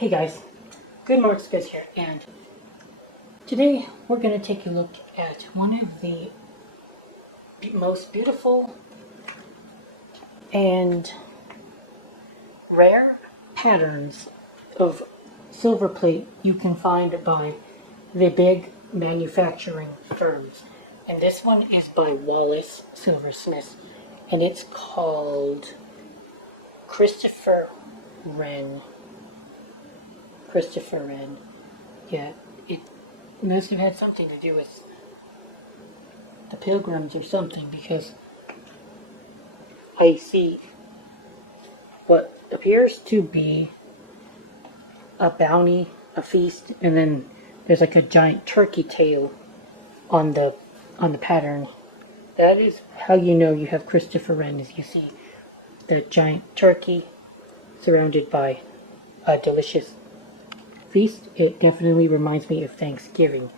Hey guys, Good Marks Goods here, and today we're going to take a look at one of the most beautiful and rare patterns of silverplate you can find by the big manufacturing firms. And this one is by Wallace Silversmith, and it's called Christopher Wren. Yeah, it must have had something to do with the Pilgrims or something, because I see what appears to be a bounty, a feast, and then there's like a giant turkey tail on the pattern. That is how you know you have Christopher Wren, is you see the giant turkey surrounded by a delicious feast. It definitely reminds me of Thanksgiving.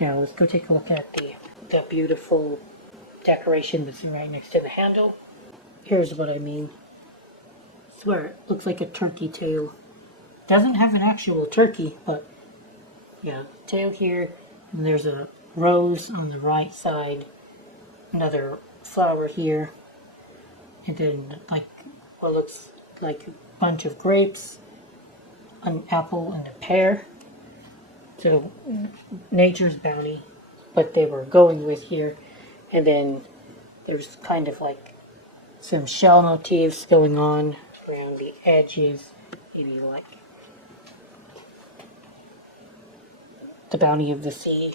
Now let's go take a look at the beautiful decoration that's right next to the handle. Here's what I mean. I swear, it looks like a turkey tail. Doesn't have an actual turkey, but yeah, tail here, and there's a rose on the right side, another flower here, and then like what looks like a bunch of grapes, an apple and a pear. So nature's bounty, what they were going with here. And then there's kind of like some shell motifs going on around the edges, maybe like the bounty of the sea,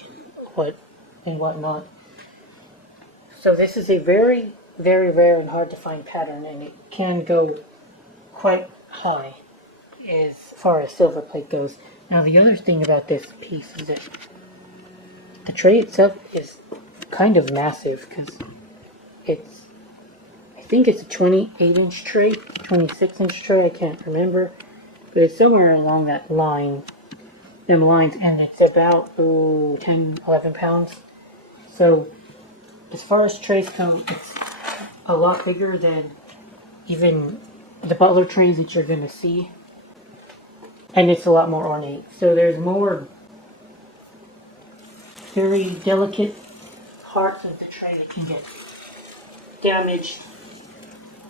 and whatnot. So this is a very, very rare and hard to find pattern, and it can go quite high as far as silverplate goes. Now the other thing about this piece is that the tray itself is kind of massive, because I think it's a 28-inch tray, 26-inch tray, I can't remember, but it's somewhere along them lines, and it's about 10, 11 pounds. So as far as trays go, it's a lot bigger than even the Butler trays that you're going to see. And it's a lot more ornate. So there's more very delicate parts of the tray that can get damaged.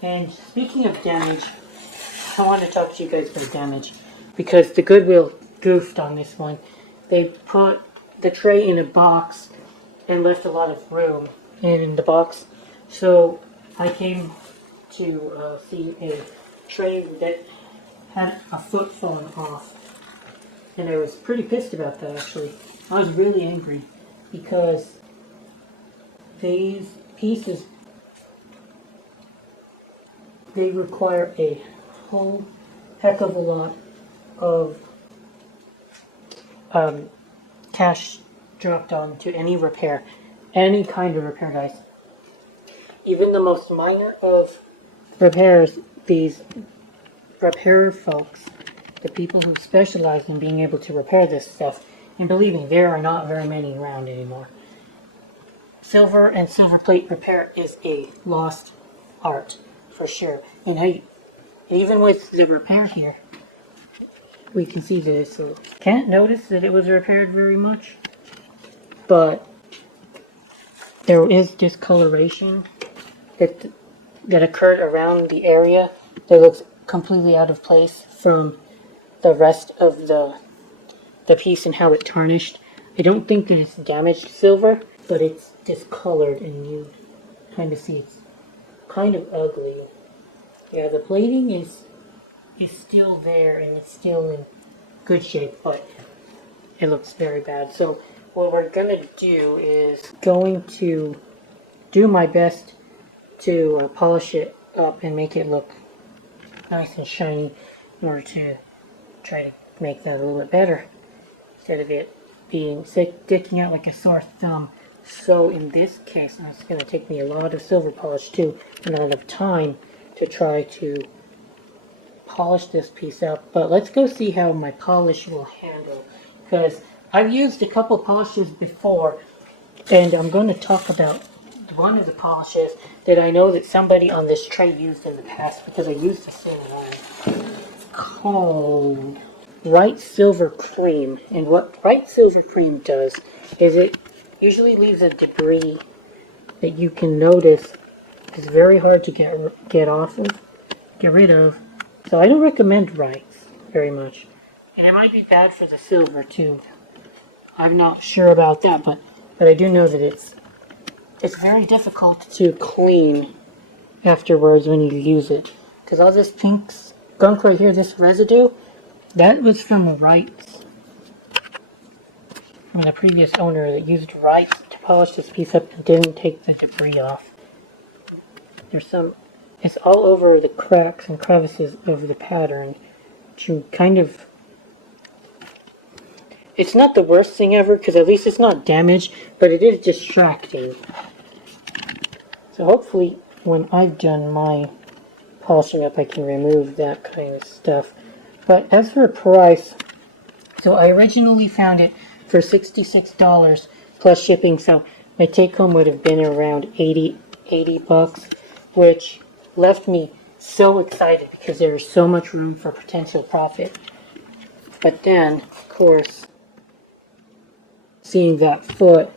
And speaking of damage, I want to talk to you guys about damage, because the Goodwill goofed on this one. They put the tray in a box and left a lot of room in the box. So I came to see a tray that had a foot fallen off, and I was pretty pissed about that. Actually, I was really angry, because these pieces, they require a whole heck of a lot of cash dropped on to any repair, any kind of repair, guys. Even the most minor of repairs, these repair folks, the people who specialize in being able to repair this stuff, and believe me, there are not very many around anymore. Silver and silverplate repair is a lost art, for sure. And even with the repair here, we can see this. So can't notice that it was repaired very much, but there is discoloration that occurred around the area that looks completely out of place from the rest of the piece and how it tarnished. I don't think that it's damaged silver, but it's discolored, and you kind of see it's kind of ugly. Yeah, the plating is still there, and it's still in good shape, but it looks very bad. So what we're gonna do is going to do my best to polish it up and make it look nice and shiny, in order to try to make that a little bit better, instead of it being sticking out like a sore thumb. So in this case, and it's going to take me a lot of silver polish too, and a lot of time to try to polish this piece up. But let's go see how my polish will handle, because I've used a couple polishes before, and I'm going to talk about one of the polishes that I know that somebody on this tray used in the past, because I used the same one. It's called Right Silver Cream. And what Right Silver Cream does is it usually leaves a debris that you can notice is very hard to get off of, get rid of. So I don't recommend Rights very much. And it might be bad for the silver too. I'm not sure about that, but I do know that it's very difficult to clean afterwards when you use it. Because all this pink gunk right here, this residue, that was from Rights. From the previous owner that used Rights to polish this piece up and didn't take the debris off. There's some, it's all over the cracks and crevices of the pattern. To kind of, it's not the worst thing ever because at least it's not damaged, but it is distracting. So hopefully when I've done my polishing up I can remove that kind of stuff. But as for price, so I originally found it for $66 plus shipping, so my take home would have been around 80 bucks, which left me so excited because there was so much room for potential profit. But then, of course, seeing that foot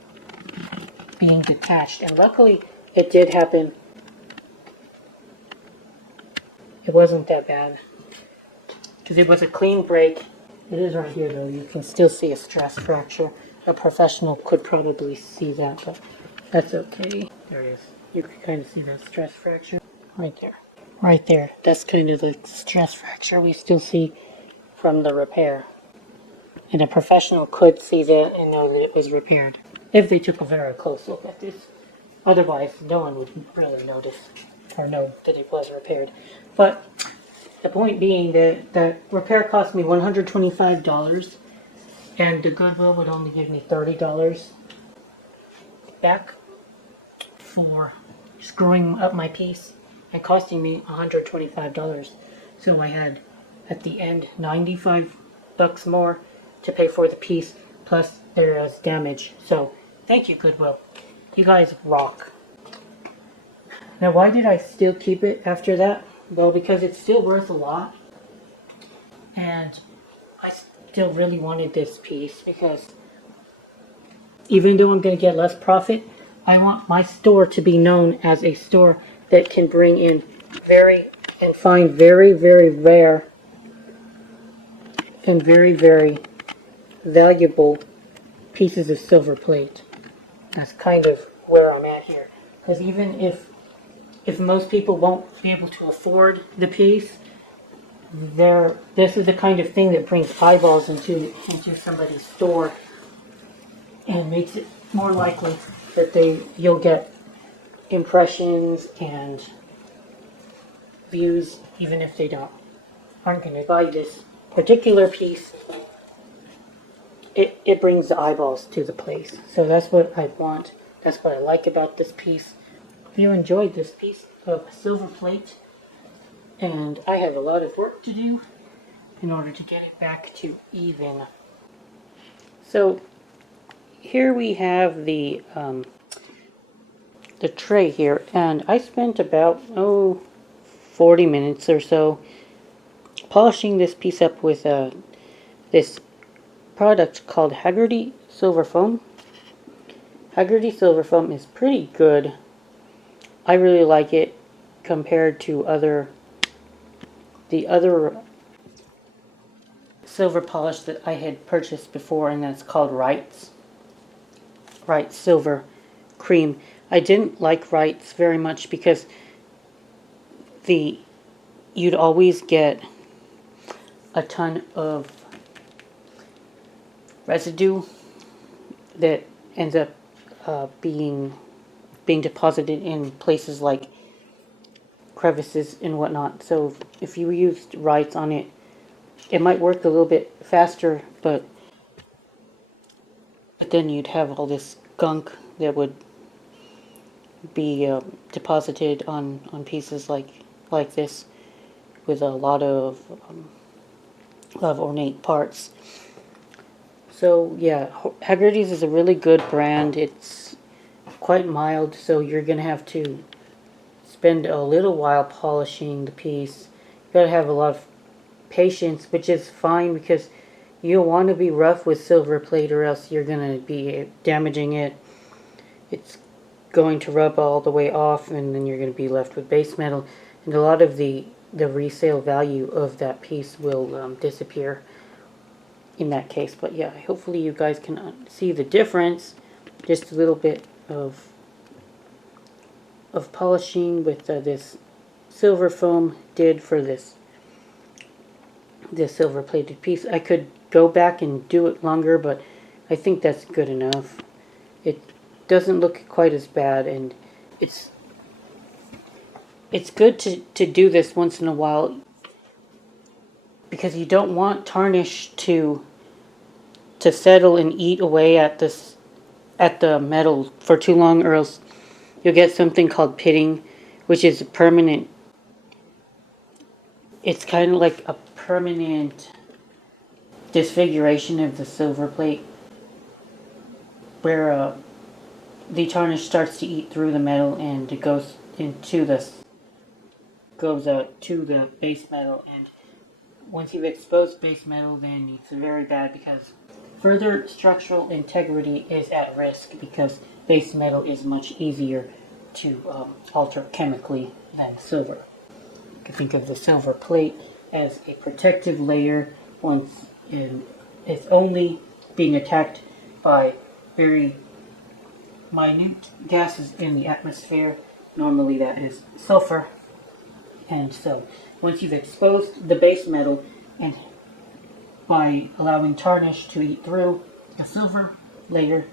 being detached, and luckily it did happen. It wasn't that bad because it was a clean break. It is right here though. You can still see a stress fracture. A professional could probably see that, but that's okay. There it is. You can kind of see that stress fracture right there. Right there. That's kind of the stress fracture we still see from the repair. And a professional could see that and know that it was repaired if they took a very close look at this. Otherwise, no one would really notice or know that it was repaired. But the point being that the repair cost me $125 and the Goodwill would only give me $30 back for screwing up my piece and costing me $125. So I had at the end 95 bucks more to pay for the piece, plus there was damage. So thank you, Goodwill. You guys rock. Now why did I still keep it after that? Well, because it's still worth a lot, and I still really wanted this piece because even though I'm going to get less profit, I want my store to be known as a store that can bring in find very, very rare and very, very valuable pieces of silver plate. That's kind of where I'm at here. Because even if most people won't be able to afford the piece, this is the kind of thing that brings eyeballs into somebody's store and makes it more likely that you'll get impressions and views, even if they aren't going to buy this particular piece. It brings the eyeballs to the place. So that's what I want. That's what I like about this piece. If you enjoyed this piece of silver plate, and I have a lot of work to do in order to get it back to even. So here we have the tray here, and I spent about 40 minutes or so polishing this piece up with this product called Haggerty Silver Foam. Haggerty Silver Foam is pretty good. I really like it compared to the other silver polish that I had purchased before, and that's called Wright's Silver Cream. I didn't like Wright's very much because you'd always get a ton of residue that ends up being deposited in places like crevices and whatnot. So if you used Wright's on it, it might work a little bit faster, but then you'd have all this gunk that would be deposited on pieces like this with a lot of ornate parts. So yeah, Haggerty's is a really good brand. It's quite mild, so you're gonna have to spend a little while polishing the piece. You gotta have a lot of patience, which is fine because you don't want to be rough with Silverplate or else you're going to be damaging it. It's going to rub all the way off and then you're going to be left with base metal. And a lot of the resale value of that piece will disappear in that case. But yeah, hopefully you guys can see the difference. Just a little bit of polishing with this silver foam did for this silver plated piece. I could go back and do it longer, but I think that's good enough. It doesn't look quite as bad, and it's good to do this once in a while because you don't want tarnish to settle and eat away at the metal for too long, or else you'll get something called pitting, which is permanent. It's kind of like a permanent disfiguration of the silver plate where the tarnish starts to eat through the metal and it goes to the base metal, and once you've exposed base metal, then it's very bad because further structural integrity is at risk because base metal is much easier to alter chemically than silver. You can think of the silver plate as a protective layer once it's only being attacked by very minute gases in the atmosphere. Normally that is sulfur. And so once you've exposed the base metal and by allowing tarnish to eat through the silver layer,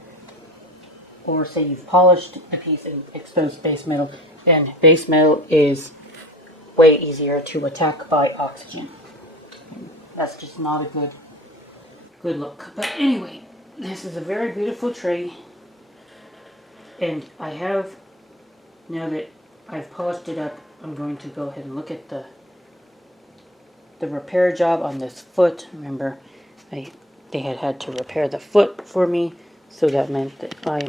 or say you've polished a piece and exposed base metal, then base metal is way easier to attack by oxygen. That's just not a good look. But anyway, this is a very beautiful tray, and I have, now that I've polished it up, I'm going to go ahead and look at the repair job on this foot. Remember, they had to repair the foot for me, so that meant that I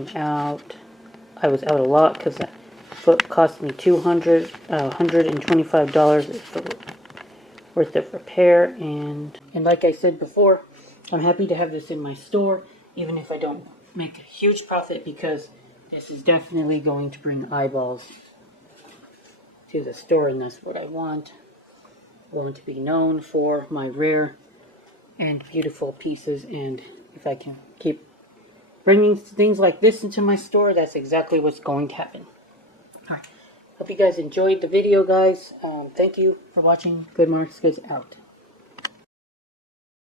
was out a lot because that foot cost me $125 worth of repair, and like I said before, I'm happy to have this in my store, even if I don't make a huge profit, because this is definitely going to bring eyeballs to the store, and that's what I want. I want to be known for my rare and beautiful pieces, and if I can keep bringing things like this into my store, that's exactly what's going to happen. Alright, hope you guys enjoyed the video, guys. Thank you for watching. Good Marks Goods out.